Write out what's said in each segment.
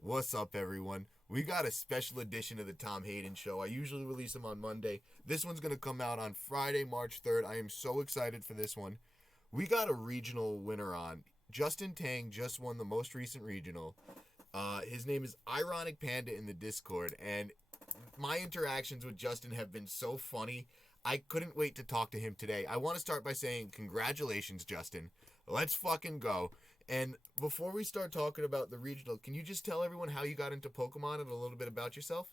What's up, everyone? We got a special edition of the Tom Hayden Show. I usually release them on Monday. This one's going to come out on Friday, March 3rd. I am so excited for this one. We got a regional winner on. Justin Tang just won the most recent regional. His name is Ironic Panda in the Discord, and my interactions with Justin have been so funny. I couldn't wait to talk to him today. I want to start by saying congratulations, Justin. Let's fucking go. And before we start talking about the regional, can you just tell everyone how you got into Pokemon and a little bit about yourself?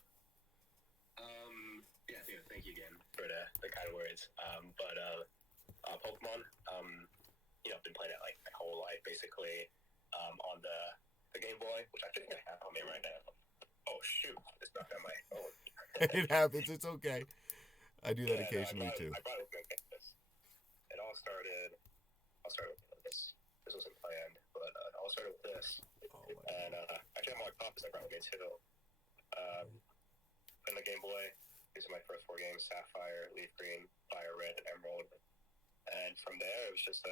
Yeah, thank you again for the kind words. Pokemon, I've been playing it like my whole life, basically, on the Game Boy, which I think I have on me right now. Oh, shoot. It's not on my phone. It happens. It's okay. I do that occasionally, too. I brought it with me. It all started with this. This wasn't planned, but it all started with this. And actually, I have my copies I brought with me, too. In the Game Boy, these are my first four games: Sapphire, Leaf Green, Fire Red, and Emerald. And from there, it was just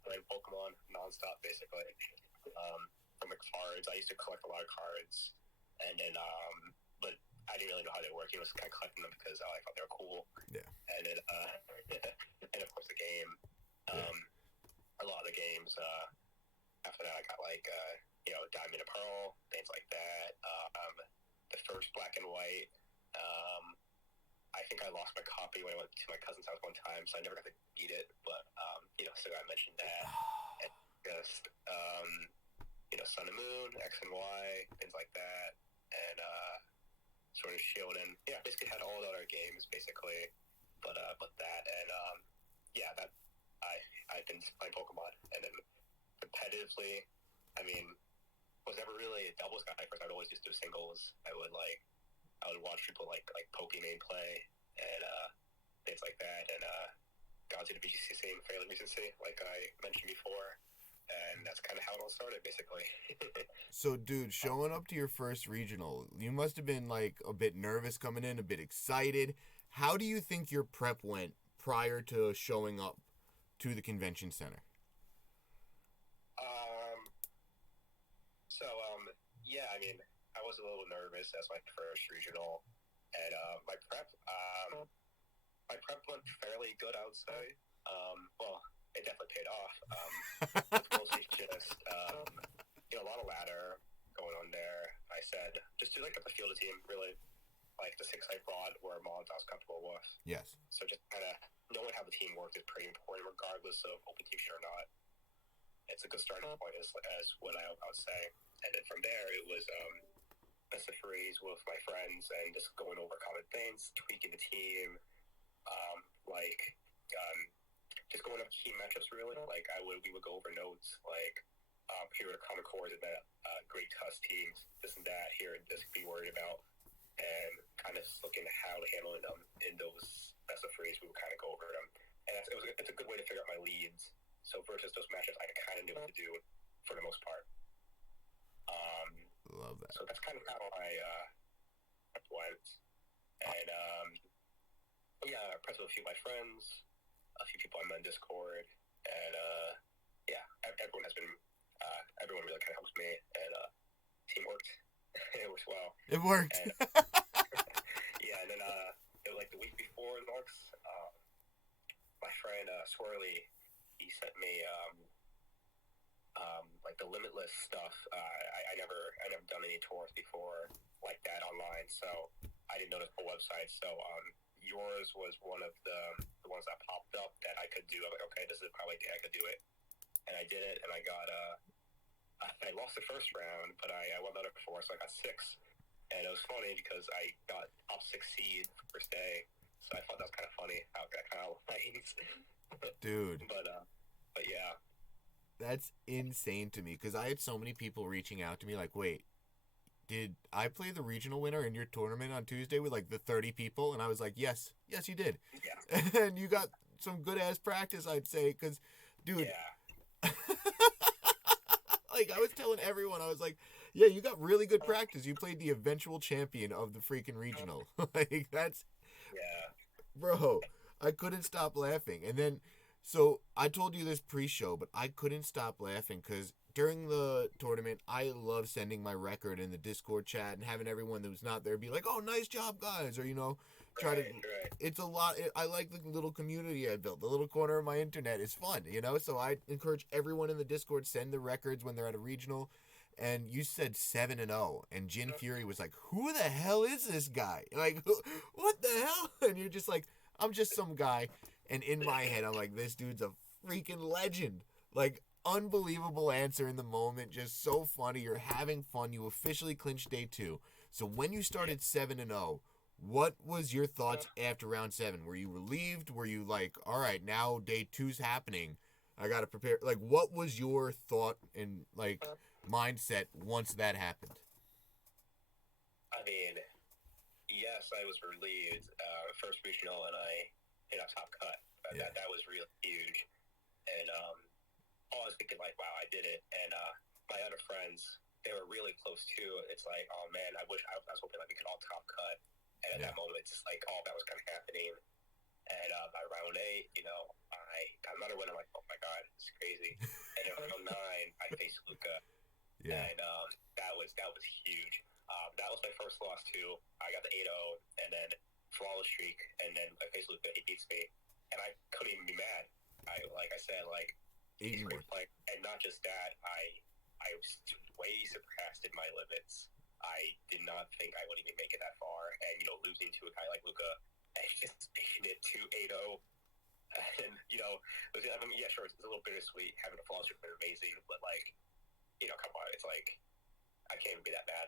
playing Pokemon nonstop, basically. From the cards, I used to collect a lot of cards, and then but I didn't really know how they work. I was kind of collecting them because I thought they were cool. Yeah. And then, and of course, the game. A lot of the games. After that, I got Diamond and Pearl, things like that. The first Black and White. I think I lost my copy when I went to my cousin's house one time, so I never got to beat it. But so I mentioned that. And just Sun and Moon, X and Y, things like that, and sort of Shield, and basically had all the other games basically, but that, and that I've been playing Pokemon, and then competitively, was never really a doubles guy. First, I'd always just do singles. I would watch people like Pokemon play and things like that, and got to the BGC scene fairly recently, like I mentioned before. And that's kind of how it all started, basically. So, dude, showing up to your first regional, you must have been, a bit nervous coming in, a bit excited. How do you think your prep went prior to showing up to the convention center? I was a little nervous as my first regional. And my prep went fairly good, I would say. It definitely paid off. It's mostly just, a lot of ladder going on there. I said, just to get the field of team, really, the six I brought were mods I was comfortable with. Yes. So just kind of knowing how the team worked is pretty important, regardless of open team sheet or not. It's a good starting point, as what I would say. And then from there, it was best of threes with my friends and just going over common things, tweaking the team, just going over key matchups, really. We would go over notes, here are the common cores of that great cuss teams, this and that, here, this to be worried about, and kind of looking at how to handle them in those best of threes. We would kind of go over them. And it's a good way to figure out my leads. So versus those matchups, I kind of knew what to do for the most part. Love that. So that's kind of how I went. And, I pressed with a few of my friends, a few people I met on Discord, and, everyone has been, everyone really kind of helps me, and, team worked. It works well. It worked. And, and then, it was the week before Norks, my friend, Swirly, he sent me, the Limitless stuff. I never done any tours before like that online, so I didn't know the whole website. So yours was one of the ones that popped up that I could do. I'm like, okay, this is probably I could do it, and I did it, and I got I lost the first round, but I won the other four, so I got 6, and it was funny because I got top 6 seed first day, so I thought that was kind of funny how that kind of lines. Dude. But yeah. That's insane to me because I had so many people reaching out to me wait, did I play the regional winner in your tournament on Tuesday with the 30 people? And I was like, yes, you did. Yeah. And you got some good ass practice, I'd say, because, dude. Yeah. I was telling everyone, I was like, yeah, you got really good practice. You played the eventual champion of the freaking regional. That's. Yeah. Bro, I couldn't stop laughing. And then. So, I told you this pre-show, but I couldn't stop laughing because during the tournament, I love sending my record in the Discord chat and having everyone that was not there be like, "Oh, nice job, guys," or try to. Right. It's a lot. I like the little community I built. The little corner of my internet is fun, So I encourage everyone in the Discord send the records when they're at a regional. And you said 7-0, and Jin Fury was like, "Who the hell is this guy? Like, what the hell?" And you're just like, "I'm just some guy." And in my head, I'm like, "This dude's a freaking legend!" Like, unbelievable answer in the moment, just so funny. You're having fun. You officially clinched day 2. So when you started 7-0, what was your thoughts after round 7? Were you relieved? Were you like, "All right, now day 2's happening. I gotta prepare." Like, what was your thought and like mindset once that happened? I mean, yes, I was relieved. First regional, and I hit a top cut. That was really huge. And I was thinking, like, wow, I did it. And my other friends, they were really close too. It's like, oh man, I was hoping like we could all top cut. And at that moment, it's just like all that was kind of happening. And by round 8, I got another win. I'm like, oh my god, it's crazy. And in round 9, I faced Luca. Yeah. And that was huge. That was my first loss too. I got the 8-0 and then flawless streak, and then I faced Luca. He beats me, and I couldn't even be mad. Like I said, he's a great player, and not just that. I was way surpassed in my limits. I did not think I would even make it that far, and losing to a guy like Luca, and just making it to 8-0. And I mean, yeah, sure, it's a little bittersweet having a flawless streak, but amazing, but come on, it's like, I can't even be that bad.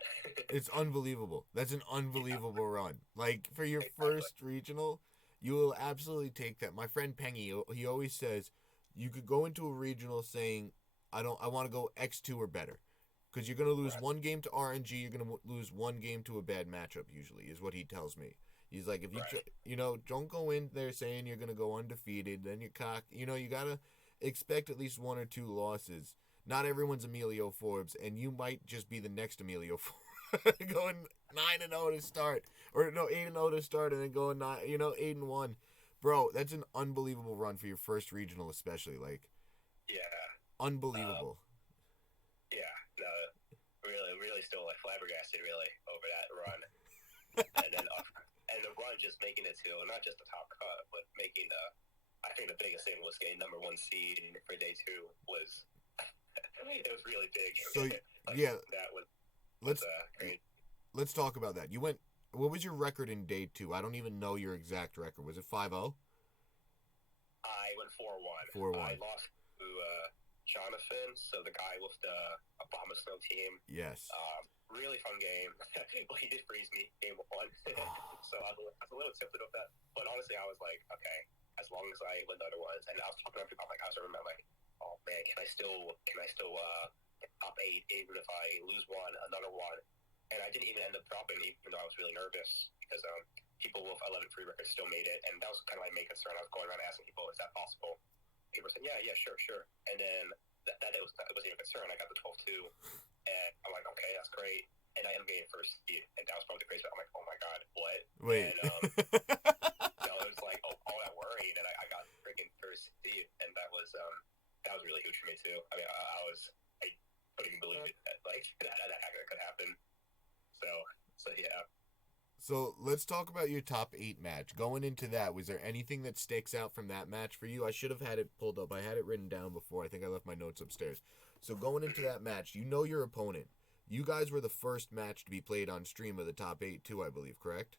It's unbelievable. That's an unbelievable run. Like, for your first regional, you will absolutely take that. My friend Pengy, he always says, you could go into a regional saying, I want to go X2 or better. Because you're going to lose one game to RNG, you're going to lose one game to a bad matchup, usually, is what he tells me. He's like, if you, don't go in there saying you're going to go undefeated, then you're cock. You got to expect at least 1 or 2 losses. Not everyone's Emilio Forbes, and you might just be the next Emilio Forbes, going 9-0 to start, or no, 8-0 to start, and then going 8-1. Bro, that's an unbelievable run for your first regional, especially. Like, unbelievable. No, really, still like flabbergasted, really, over that run, and then and the run just making it to not just the top cut, but making I think the biggest thing was getting number 1 seed for day 2 was. It was really big. So that was great. Let's talk about that. What was your record in day 2? I don't even know your exact record. Was it 5-0? I went 4-1. 4-1. I lost to Jonathan, so the guy with the Obama Snow team. Yes. Really fun game. Well, he did freeze me game 1, so I was a little tempted with that. But honestly, I was like, okay, as long as I win the other ones, and I was talking to people, I'm like, oh man, can I still top 8 even if I lose one, another one? And I didn't even end up dropping, even though I was really nervous, because people with 11-3 records still made it, and that was kind of my main concern. I was going around asking people, is that possible? People were saying, yeah, sure. And then it wasn't even a concern. I got the 12-2, and I'm like, okay, that's great. And I am getting first seed, and that was probably the craziest. I'm like, oh my god, what? Wait. And it was like all that worry, and I got freaking first seed, and that was really huge for me too. I mean, I couldn't even believe it that could happen. So yeah. So let's talk about your top 8 match. Going into that, was there anything that sticks out from that match for you? I should have had it pulled up. I had it written down before. I think I left my notes upstairs. So going into that match, your opponent. You guys were the first match to be played on stream of the top 8 too, I believe, correct?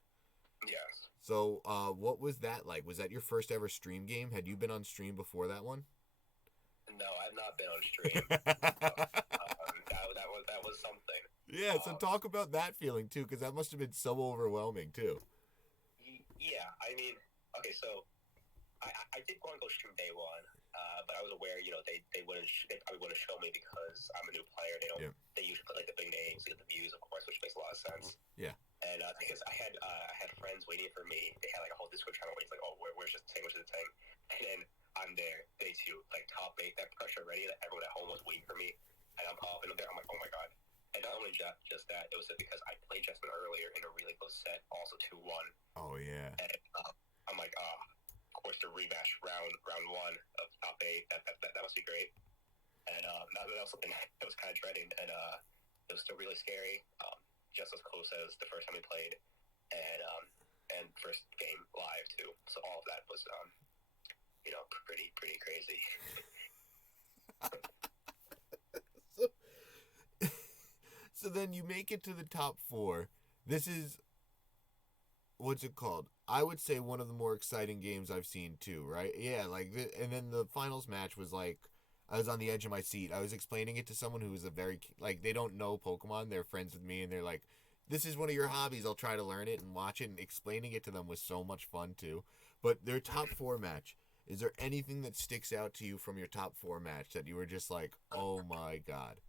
Yes. So what was that like? Was that your first ever stream game? Had you been on stream before that one? No, I've not been on stream. That was something. Yeah, so talk about that feeling too, because that must have been so overwhelming too. Yeah, I mean, okay, so I did want to go stream day 1, but I was aware, they probably wouldn't show me because I'm a new player. They usually put like the big names, the views, of course, which makes a lot of sense. Yeah. And because I had friends waiting for me. They had like a whole Discord channel where it's like, oh, where's the Tang, and then I'm there, day 2, like top 8, that pressure already, that everyone at home was waiting for me, and I'm up and I'm there, I'm like, oh my god. And not only just that, it was because I played Justin earlier in a really close set, also 2-1. Oh yeah. And I'm like, of course, the rematch round 1 of top 8, that must be great. And that was something I was kind of dreading, and it was still really scary, just as close as the first time we played, and first game live too. So all of that was, pretty crazy. So then you make it to the top 4. This is, what's it called? I would say one of the more exciting games I've seen too, right? Yeah, and then the finals match was like, I was on the edge of my seat. I was explaining it to someone who was they don't know Pokemon. They're friends with me, and they're like, this is one of your hobbies. I'll try to learn it and watch it, and explaining it to them was so much fun too. But their top 4 match, is there anything that sticks out to you from your top 4 match that you were just like, oh my God?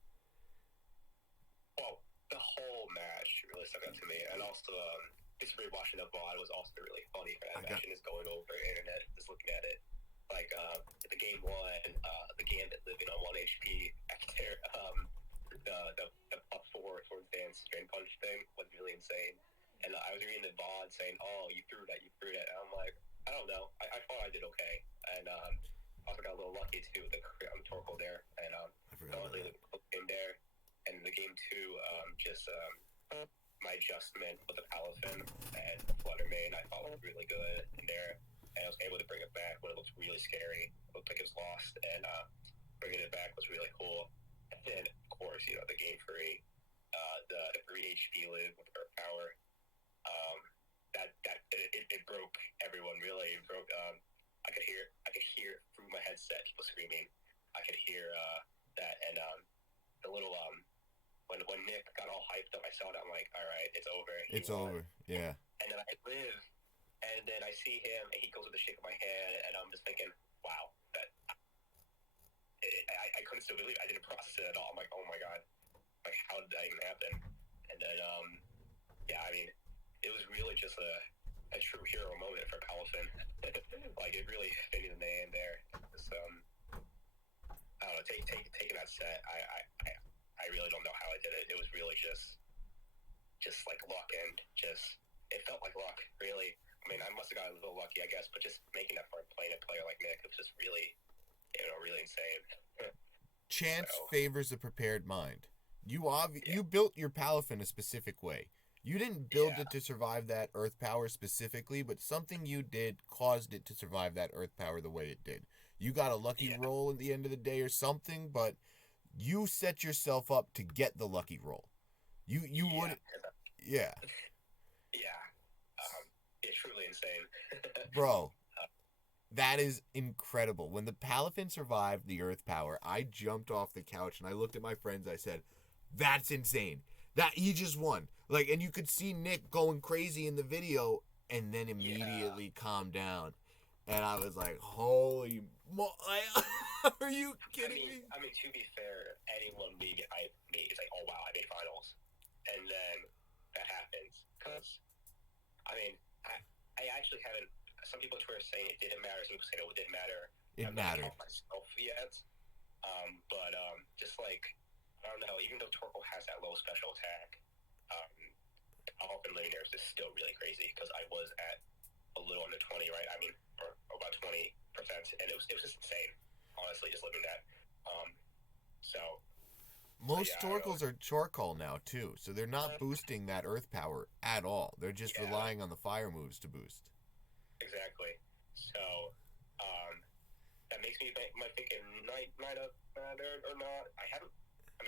Well, the whole match really stuck out to me, and also just rewatching the VOD was also really funny for that match, and just going over the internet, just looking at it. Like the game 1, the Gambit living on 1 HP after the up 4 towards dance string punch thing was really insane. And I was reading the VOD saying, "Oh, you threw that," and I'm like, I don't know. I thought I did okay, and also got a little lucky too with the Torkoal there, and really game there. And in the game 2, just my adjustment with the Palafin and the Flutter Mane, I thought was really good in there. And I was able to bring it back when it looked really scary. It looked like it was lost, and bringing it back was really cool. And then, of course, the game 3, the 3 HP live with Earth Power, it broke everyone, really. It broke. I could hear through my headset people screaming. I could hear that, and the little when Nick got all hyped up, I saw that. I'm like, all right, it's over. It's over. Yeah. And then I live. And then I see him, and he goes with a shake of my hand, and I'm just thinking, wow, I couldn't still believe it. I didn't process it at all. I'm like, oh my God, like, how did that even happen? And then, it was really just a true hero moment for Palafin. Like, it really fitted the name there. Just, I don't know, taking that set, I really don't know how I did it. It was really just like luck, and it felt like luck, really. I mean, I must have gotten a little lucky, I guess, but just making that part, playing a player like Nick, it was just really, really insane. Chance favors the prepared mind. You built your Palafin a specific way. You didn't build it to survive that Earth Power specifically, but something you did caused it to survive that Earth Power the way it did. You got a lucky roll at the end of the day or something, but you set yourself up to get the lucky roll. You wouldn't... Yeah. Yeah. It's truly insane. Bro, that is incredible. When the Palafin survived the Earth Power, I jumped off the couch and I looked at my friends. I said, that's insane. That he just won. And you could see Nick going crazy in the video and then immediately calm down. And I was like, holy are you kidding me? I mean, to be fair, anyone we get is like, oh wow, I made finals. And then that happens. Because, I actually haven't. Some people on Twitter saying it didn't matter. Some people saying it didn't matter. It mattered. Myself yet. But just like, I don't know. Even though Torkoal has that low special attack, Palafin living there is just still really crazy. Because I was at a little under 20, right? I mean, or about 20%, and it was just insane. Honestly, just living that. Most Torkoals are Charcoal now too, so they're not boosting that Earth Power at all. They're just relying on the fire moves to boost. Exactly. So, that makes me might think it might have mattered or not.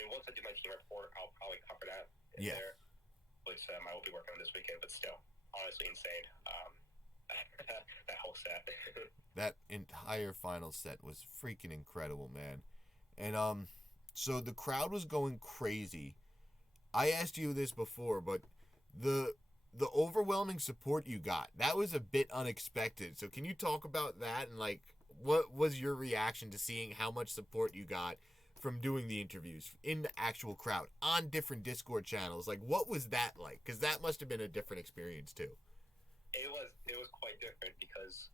Once I do my team report, I'll probably cover that there, which I will be working on this weekend. But still, honestly, insane. That whole set. That entire final set was freaking incredible, man. And so the crowd was going crazy. I asked you this before, but the overwhelming support you got, that was a bit unexpected. So can you talk about that and what was your reaction to seeing how much support you got from doing the interviews in the actual crowd on different Discord channels? What was that like? Because that must have been a different experience too. It was quite different because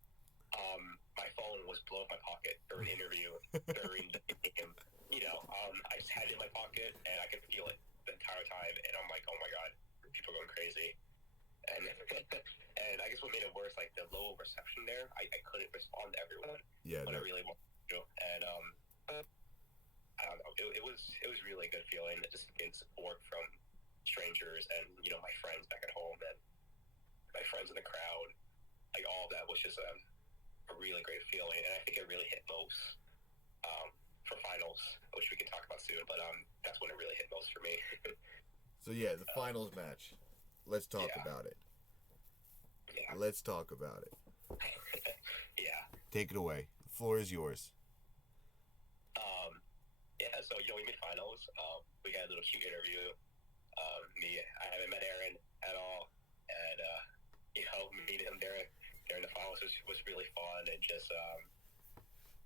my phone was below my pocket during the interview, during the game. I just had it in my pocket and I could feel it the entire time, and I'm like, oh my God, people are going crazy. And and I guess what made it worse, the low reception there, I couldn't respond to everyone. Yeah. When I really wanted to. And I don't know. It was really a good feeling. Just getting support from strangers and my friends back at home and my friends in the crowd. Like all of that was just a really great feeling, and I think it really hit most for finals, which we can talk about soon. But that's when it really hit most for me. So yeah, the finals match. Let's talk about it. Yeah. Let's talk about it. Yeah. Take it away. The floor is yours. Yeah, so we made finals. We got a little cute interview. I haven't met Aaron at all, and meeting him during the finals was really fun, and just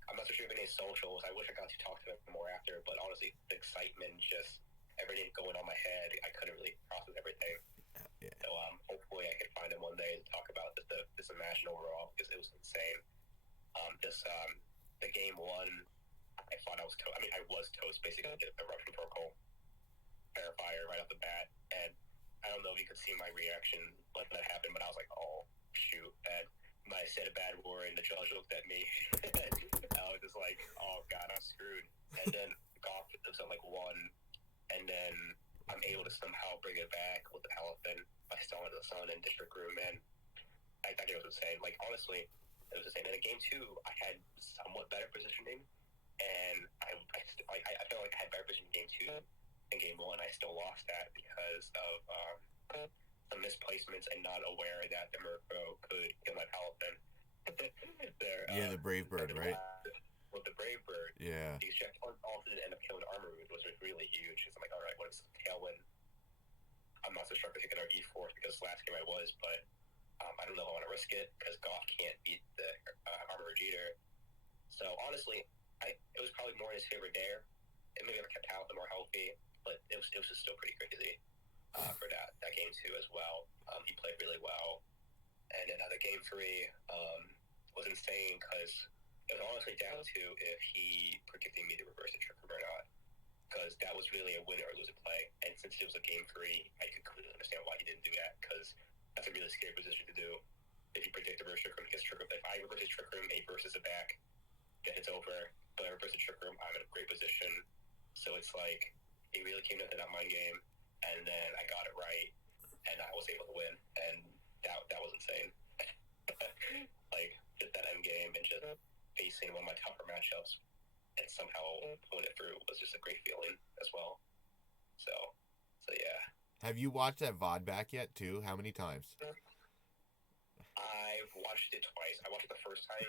I'm not so sure if any socials. I wish I got to talk to him more after, but honestly, the excitement, just everything going on my head, I couldn't really process everything. Yeah. So hopefully I can find him one day to talk about this match and overall, because it was insane. The game one, I thought I was toast. I mean, I was toast, basically. The Russian protocol verifier right off the bat, and I don't know if you could see my reaction when that happened, but I was like, oh shoot, and I said a bad word, and the judge looked at me, and I was just like, oh god, I'm screwed. And then golf lives on like one, and then I'm able to somehow bring it back with the elephant by Stalling the Sun and District Room, and I thought it was insane. Like honestly, it was insane. And in game two, I had somewhat better positioning, and I felt like I had better position in game two. In game one, I still lost that because of some misplacements and not aware that the Murkrow could kill my Paladin. The Brave Bird, right? With the Brave Bird, yeah. these checkpoints also didn't end up killing Armor Root, which was really huge. Because I'm like, all right, what is Tailwind? I'm not so sure if I could get our E4 because last game I was, but I don't know if I want to risk it because Goff can't beat the Armor Root either. So honestly, it was probably more his favorite dare. It maybe I kept Paladin more healthy, but it was just still pretty crazy for that game two as well. He played really well, and then the game three was insane because it was honestly down to if he predicted me to reverse the trick room or not, because that was really a win or lose a play. And since it was a game three, I could completely understand why he didn't do that, because that's a really scary position to do. If you predict the reverse trick room, he gets trick room. If I reverse his trick room, he versus it back, then it's over. But I reverse the trick room, I'm in a great position. So it's like, he really came to that mind game, and then I got it right, and I was able to win, and that was insane. Like, just that end game, and just facing one of my tougher matchups, and somehow pulling it through was just a great feeling as well. So yeah. Have you watched that VOD back yet, too? How many times? I've watched it twice. I watched it the first time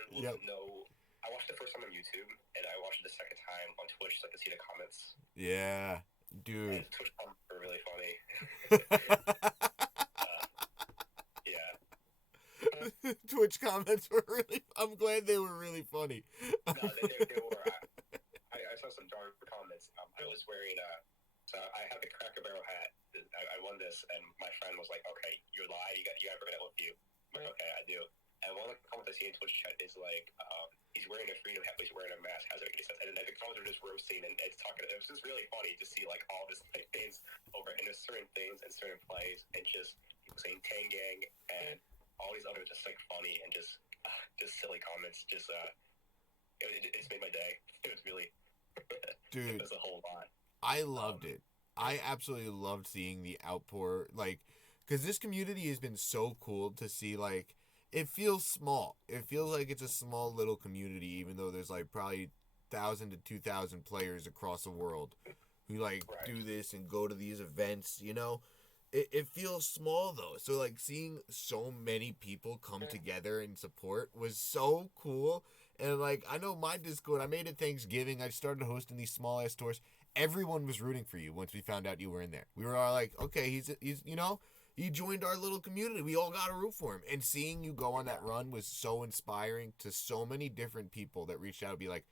I watched the first time on YouTube, and I watched it the second time on Twitch so I could see the comments. Yeah, dude. And Twitch comments were really funny. Yeah. Twitch comments were really... I'm glad they were really funny. No, they were. I saw some dark comments. I was wearing so I have the Cracker Barrel hat. I won this, and my friend was like, okay, you lied. You got to bring that with you. I'm like, okay, I do. And one of the comments I see in Twitch chat is like, he's wearing a freedom hat, but he's wearing a mask. How's it make any sense? And then the comments are just roasting, and it's talking. It was just really funny to see like all this like things over, and there's certain things and certain plays, and just people saying Tang Gang and all these other just like funny and just silly comments. Just it's made my day. It was really, dude. It was a whole lot. I loved it. I absolutely loved seeing the outpour, like, because this community has been so cool to see. Like, it feels small. It feels like it's a small little community, even though there's like probably 1,000 to 2,000 players across the world who like do this and go to these events. You know, it feels small though. So like seeing so many people come together and support was so cool. And like I know my Discord, I made it Thanksgiving. I started hosting these small ass tours. Everyone was rooting for you once we found out you were in there. We were all like, okay, he's you know. He joined our little community. We all got to root for him. And seeing you go on that run was so inspiring to so many different people that reached out to be like,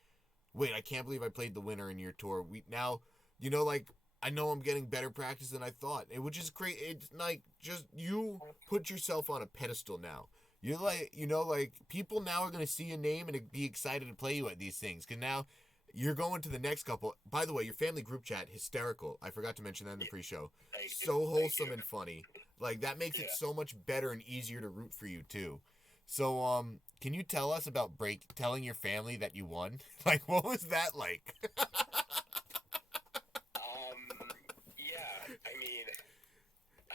wait, I can't believe I played the winner in your tour. We now, you know, like, I know I'm getting better practice than I thought. Which is great. It's like, just, you put yourself on a pedestal now. You're like, you know, like, people now are going to see your name and be excited to play you at these things. Because now you're going to the next couple. By the way, your family group chat, hysterical. I forgot to mention that in the pre-show. So wholesome and funny. Like, that makes it so much better and easier to root for you, too. So, can you tell us about telling your family that you won? Like, what was that like?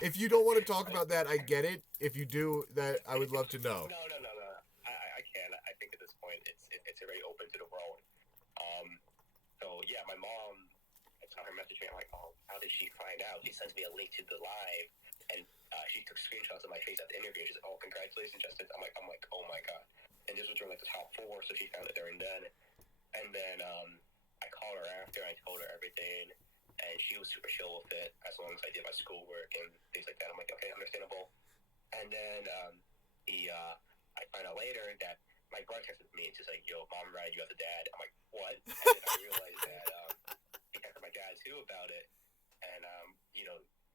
If you don't want to talk about that, I get it. If you do, that I would love to know. No. I can. I think at this point it's already open to the world. So yeah, my mom, I saw her message me. I'm like, oh, how did she find out? She sends me a link to the live, and she took screenshots of my face at the interview. She's like, oh, congratulations, Justin. I'm like, oh my god. And this was during like the top 4, so she found it there and then. And then I called her after. I told her everything, and she was super chill with it as long as I did my schoolwork and things like that. I'm like, okay, understandable. And then I find out later that my brother texted me and she's like, yo, mom, right, you have the dad. I'm like, what? And then I realized that he texted my dad too about it. And,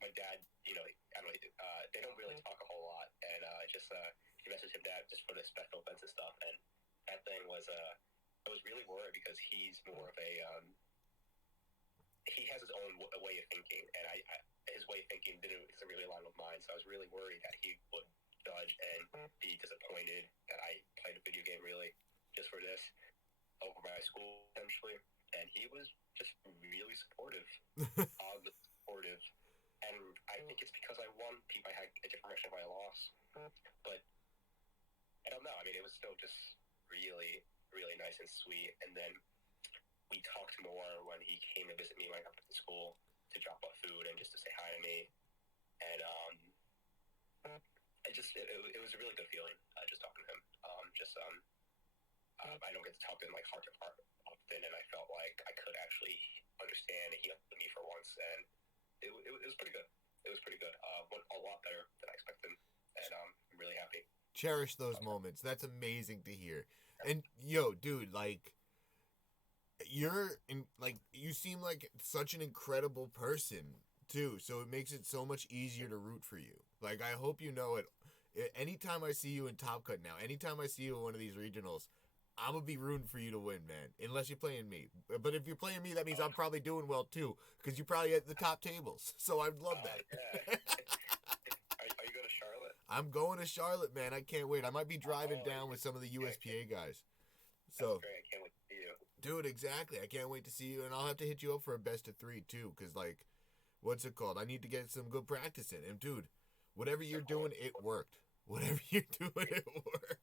my dad, I don't know, they don't really talk a whole lot. And she messaged him dad just for the special events and stuff. And that thing was, I was really worried because he's more of a, he has his own way of thinking. And his way of thinking doesn't really align with mine. So I was really worried that he would judge and be disappointed that I played a video game really just for this over my school essentially. And he was just really supportive. And I think it's because I won. I had a different reaction if I lost. But I don't know. I mean, it was still just really, really nice and sweet. And then we talked more when he came to visit me when I got back to school to drop off food and just to say hi to me. And it was a really good feeling just talking to him. I don't get to talk to him like heart to heart often, and I felt like I could actually understand. He understood me for once, and it was pretty good. It was pretty good. Went a lot better than I expected, and I'm really happy. Cherish those moments. That's amazing to hear. And yo, dude, like you seem like such an incredible person too. So it makes it so much easier to root for you. Like I hope you know it. Anytime I see you in Top Cut now, anytime I see you in one of these regionals, I'm going to be rooting for you to win, man. Unless you're playing me. But if you're playing me, that means I'm probably doing well, too. Because you're probably at the top tables. So I'd love that. Yeah. Are you going to Charlotte? I'm going to Charlotte, man. I can't wait. I might be driving down with some of the USPA guys. So, that's great. I can't wait to see you. Dude, exactly. I can't wait to see you. And I'll have to hit you up for a best of 3, too. Because, like, what's it called? I need to get some good practice in. And, dude, whatever you're doing, it worked. Whatever you're doing, it worked.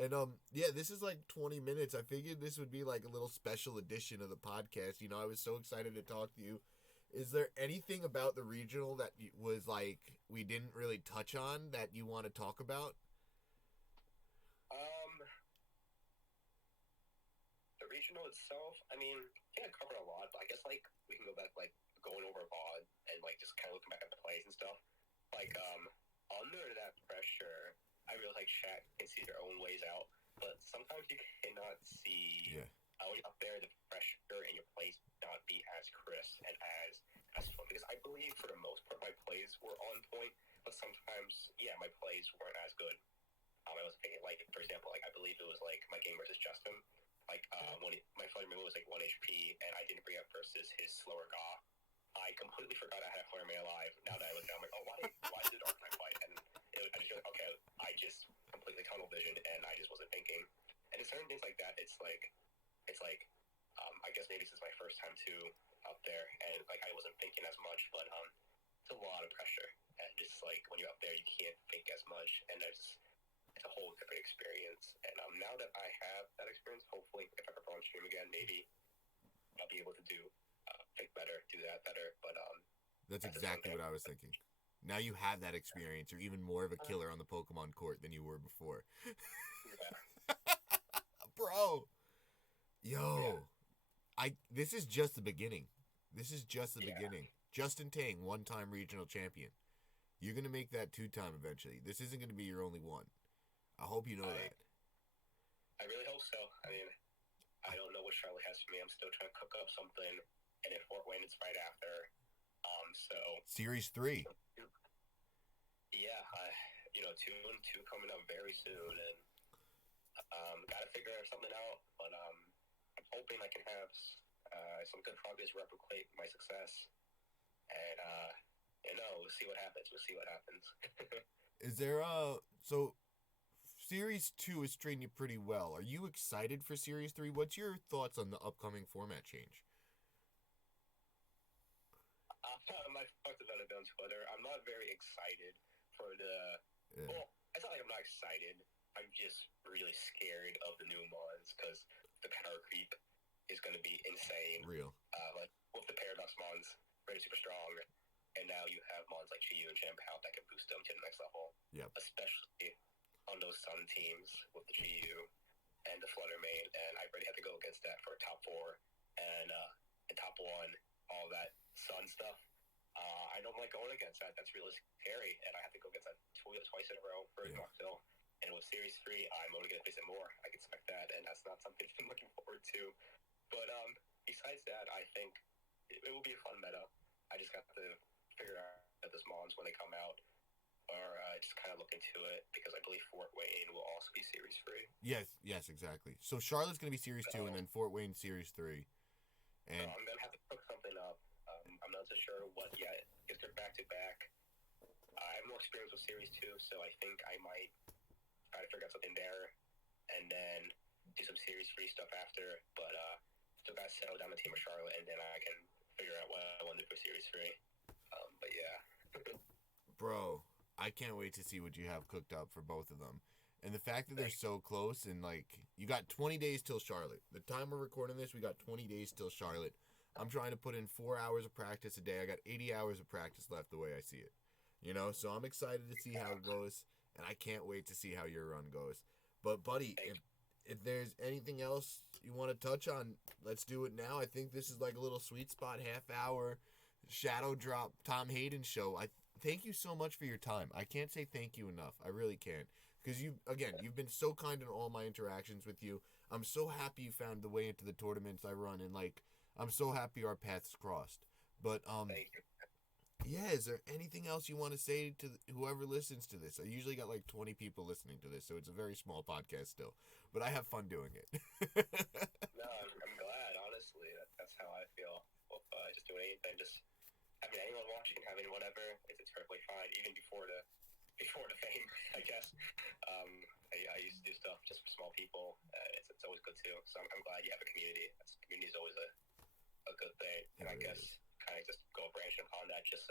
And this is like 20 minutes. I figured this would be like a little special edition of the podcast. I was so excited to talk to you. Is there anything about the regional that was like we didn't really touch on that you want to talk about? The regional itself, I mean, I covered a lot, but I guess like we can go back like going over VOD and like just kind of looking back at the plays and stuff. Like under that pressure, I really like Shaq can see their own ways out, but sometimes you cannot see when you're up there the pressure in your plays not be as crisp and as fun. Because I believe for the most part my plays were on point, but sometimes my plays weren't as good. I was thinking like for example, like I believe it was like my game versus Justin. Like when my flurry move was like 1 HP and I didn't bring up versus his slower Gaw. I completely forgot I had a flurry alive. Now that I look down, I'm like, oh, why did Dark Knight fight? And I just feel like, okay, I just completely tunnel vision and I just wasn't thinking. And in certain things like that, it's like, I guess maybe this is my first time too up there, and like I wasn't thinking as much, but it's a lot of pressure, and just like when you're up there, you can't think as much, and it's a whole different experience. And now that I have that experience, hopefully, if I ever on stream again, maybe I'll be able to think better, do that better. But that's exactly what I was thinking. Now you have that experience. You're even more of a killer on the Pokemon court than you were before. Bro. Yo. This is just the beginning. This is just the beginning. Justin Tang, 1-time regional champion. You're going to make that 2-time eventually. This isn't going to be your only one. I hope you know that. I really hope so. I mean, I don't know what Charlotte has for me. I'm still trying to cook up something. And if Fort Wayne, it's right after. So Series 3. Yeah, 2 and 2 coming up very soon, and got to figure something out. But I'm hoping I can have some good progress, replicate my success, and we'll see what happens. Is there so Series 2 is treating you pretty well. Are you excited for Series 3? What's your thoughts on the upcoming format change? I talked about it on Twitter. I'm not very excited for the. Yeah. Well, it's not like I'm not excited. I'm just really scared of the new mods because the power creep is going to be insane. Real. Like with the Paradox mons, really super strong, and now you have mons like Chiyu and Champao that can boost them to the next level. Yep. Especially on those Sun teams with the Chiyu and the Flutter main, and I already had to go against that for top 4 and top 1, all that Sun stuff. I don't like going against that. That's really scary, and I have to go against that twice in a row for Knoxville. And with Series 3, I'm only going to face it more. I can expect that, and that's not something I'm looking forward to. But besides that, I think it will be a fun meta. I just got to figure out this mons when they come out, or just kind of look into it, because I believe Fort Wayne will also be Series 3. Yes, exactly. So Charlotte's going to be Series 2, and then Fort Wayne Series 3. And I'm going to have to cook something up. I'm not so sure what yet. If they're back-to-back, I have more experience with Series 2, so I think I might try to figure out something there, and then do some Series 3 stuff after. But still got to settle down the team of Charlotte, and then I can figure out what I want to do for Series 3. But yeah. Bro, I can't wait to see what you have cooked up for both of them. And the fact that they're so close, and like, you got 20 days till Charlotte. The time we're recording this, we got 20 days till Charlotte. I'm trying to put in 4 hours of practice a day. I got 80 hours of practice left the way I see it. You know, so I'm excited to see how it goes, and I can't wait to see how your run goes. But, buddy, if there's anything else you want to touch on, let's do it now. I think this is like a little sweet spot, half-hour shadow drop Tom Hayden show. I thank you so much for your time. I can't say thank you enough. I really can't. Because you've been so kind in all my interactions with you. I'm so happy you found the way into the tournaments I run, and like, I'm so happy our paths crossed. But yeah, is there anything else you want to say to whoever listens to this? I usually got like 20 people listening to this, so it's a very small podcast still. But I have fun doing it. No, I'm glad, honestly. That's how I feel. With just doing anything, just having anyone watching, having whatever, it's perfectly fine. Even before the fame, I guess. I used to do stuff just for small people. It's always good too. So I'm glad you have a community. Community is always a good thing. And I guess kind of just go branching upon that. Just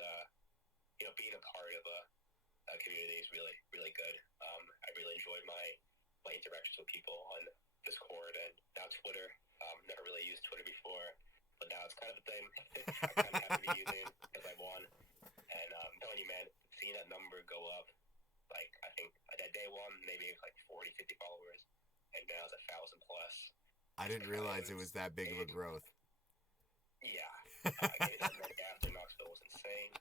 being a part of a community is really, really good. I really enjoyed my interactions with people on Discord and now Twitter. Never really used Twitter before, but now it's kind of a thing. I kind of have to be using because I won. And I'm telling you, man, seeing that number go up, like, I think that day one, maybe it was like 40, 50 followers, and now it's 1,000 plus. I didn't realize it was that big of a growth. Yeah. Getting that many after Knoxville was insane,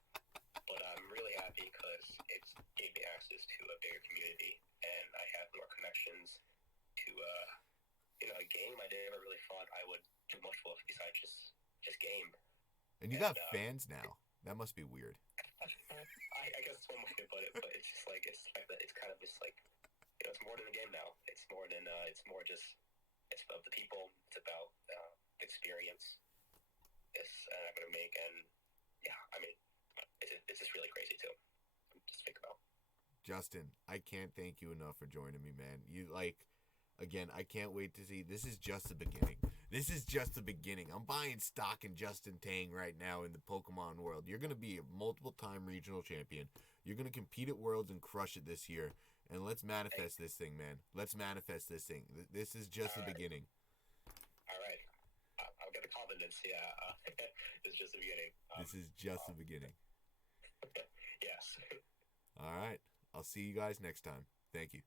but I'm really happy because it's gave me access to a bigger community, and I have more connections to, a game I never really thought I would do much with besides just game. And you got fans now. That must be weird. I guess it's one way to put it, but it's just like it's kind of just like it's more than a game now. It's more than it's about the people. It's about experience. I'm gonna make, and yeah, I mean, it's just really crazy too. Just think about. Justin, I can't thank you enough for joining me, man. Again, I can't wait to see. This is just the beginning. This is just the beginning. I'm buying stock in Justin Tang right now in the Pokemon world. You're going to be a multiple-time regional champion. You're going to compete at Worlds and crush it this year. And let's manifest this thing, man. Let's manifest this thing. This is just the beginning. All right. I'll get the confidence. Yeah. It's just the beginning. This is just the beginning. Yes. All right. I'll see you guys next time. Thank you.